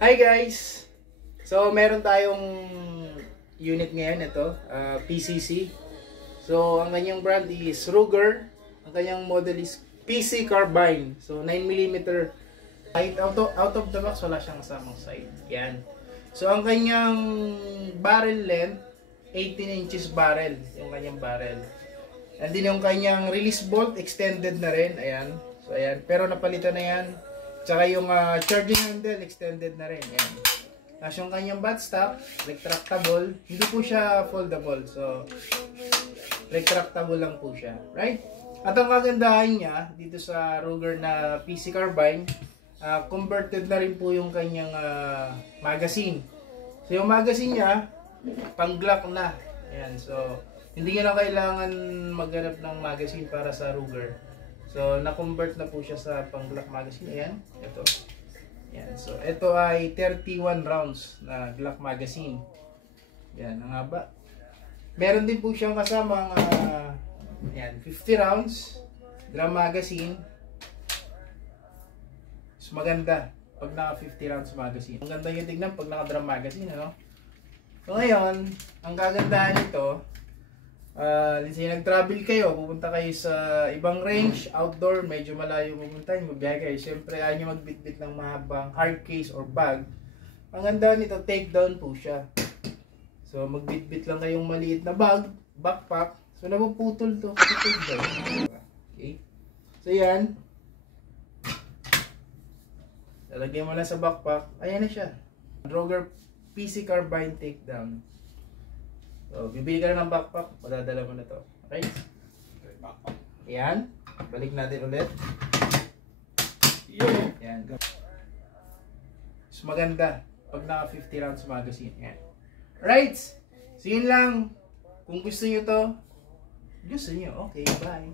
Hi guys! So meron tayong unit ngayon, ito, PCC. So ang kanyang brand is Ruger. Ang kanyang model is PC Carbine. So 9mm height. Out of the box, wala siyang kasamang side. Yan. So ang kanyang barrel length, 18 inches barrel. Yung kanyang barrel. And din yung kanyang release bolt, extended na rin. Ayan. So ayan. Pero napalitan na yan. Tsaka yung charging handle, extended na rin. Ayan. Tapos yung kanyang buttstock, retractable. Hindi po siya foldable. So, retractable lang po siya. Right? At ang kagandahan niya, dito sa Ruger na PC Carbine, converted na rin po yung kanyang magazine. So, yung magazine niya, pang Glock na. Ayan. So, hindi niya na kailangan maghanap ng magazine para sa Ruger. So, na-convert na po siya sa pang-Glock magazine. Ayan, ito. Ayan. So, ito ay 31 rounds na Glock magazine. Ayan, ang haba. Meron din po siyang kasamang 50 rounds drum magazine. So, maganda pag naka 50 rounds magazine. Ang ganda yung tignan pag naka drum magazine, ano? So, ngayon, ang kagandahan nito, nag-travel kayo, pupunta kayo sa ibang range, outdoor, medyo malayo pupunta, magbiyahe kayo. Siyempre, ayaw nyo magbitbit ng mahabang hard case or bag. Ang ganda nito, take down po siya. So, magbitbit lang kayong maliit na bag, backpack. So, napuputol to. Take down. Okay. So, yan. Lalagyan mo lang sa backpack. Ayan na siya. Ruger PC Carbine takedown. So, bibili ka na ng backpack, madadala mo na to. Okay? Ayan. Balik natin ulit. Ayan. So, maganda pag naka 50 rounds magazine. Ayan. Right. So, yun lang. Kung gusto nyo to, gusto nyo. Okay, bye.